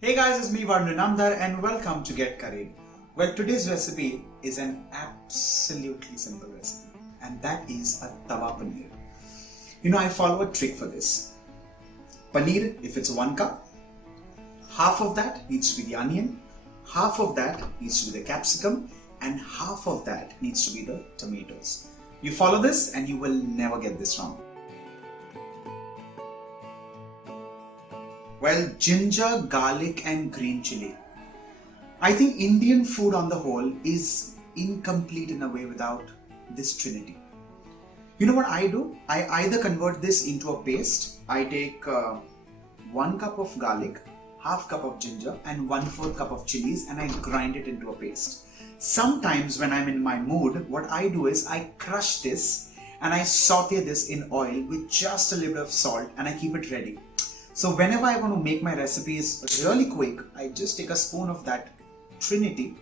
Hey guys, it's me Varun Namdar and welcome to Get Curried. Well, today's recipe is an absolutely simple recipe and that is a tawa paneer. I follow a trick for this. Paneer, if it's 1 cup, half of that needs to be the onion, half of that needs to be the capsicum, and half of that needs to be the tomatoes. You follow this and you will never get this wrong. Well, ginger, garlic and green chili. I think Indian food on the whole is incomplete in a way without this trinity. You know what I do? I either convert this into a paste. I take 1 cup of garlic, half cup of ginger and 1/4 cup of chilies and I grind it into a paste. Sometimes when I'm in my mood, what I do is I crush this and I saute this in oil with just a little bit of salt and I keep it ready. So whenever I want to make my recipes really quick, I just take a spoon of that trinity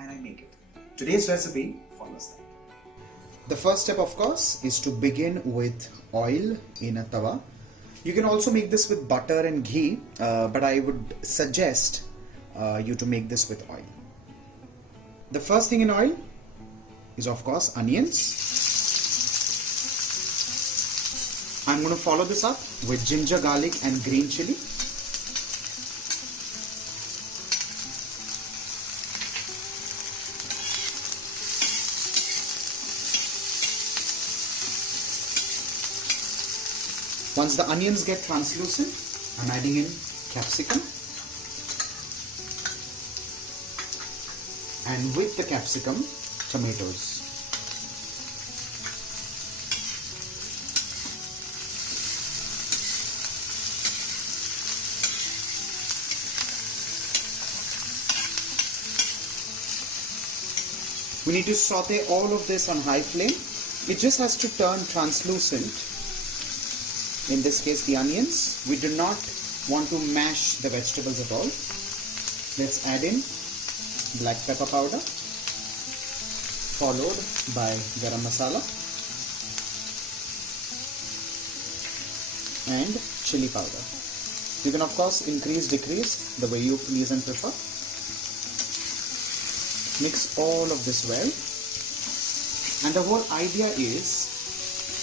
and I make it. Today's recipe follows that. The first step, of course, is to begin with oil in a tawa. You can also make this with butter and ghee, but I would suggest you to make this with oil. The first thing in oil is, of course, onions. I'm going to follow this up with ginger, garlic and green chili. Once the onions get translucent, I'm adding in capsicum. And with the capsicum, tomatoes. We need to saute all of this on high flame. It just has to turn translucent. In this case, the onions. We do not want to mash the vegetables at all. Let's add in black pepper powder, followed by garam masala and chili powder. You can of course increase, decrease the way you please and prefer. Mix all of this well, and the whole idea is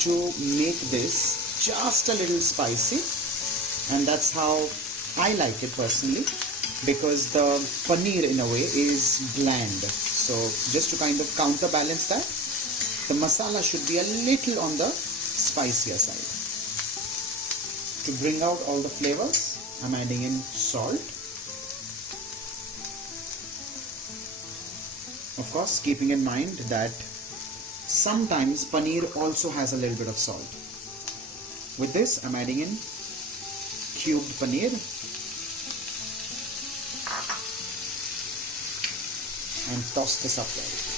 to make this just a little spicy, and that's how I like it personally, because the paneer in a way is bland. So just to kind of counterbalance that, the masala should be a little on the spicier side. To bring out all the flavors, I'm adding in salt. Of course, keeping in mind that sometimes paneer also has a little bit of salt. With this, I'm adding in cubed paneer and toss this up well.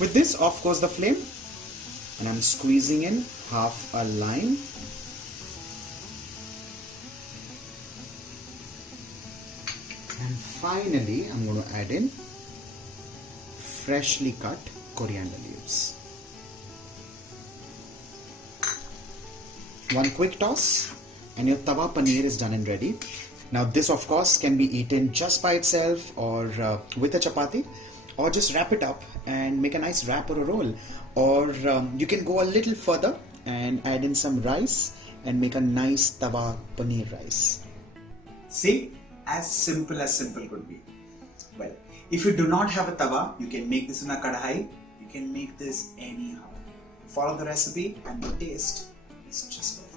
With this, off goes the flame, and I'm squeezing in half a lime. And finally, I'm going to add in freshly cut coriander leaves. One quick toss, and your tawa paneer is done and ready. Now, this of course can be eaten just by itself or with a chapati, or just wrap it up and make a nice wrap or a roll, or you can go a little further and add in some rice and make a nice tawa paneer rice. See, as simple could be. Well, if you do not have a tawa, you can make this in a kadhai. You can make this anyhow. Follow the recipe and the taste is just perfect.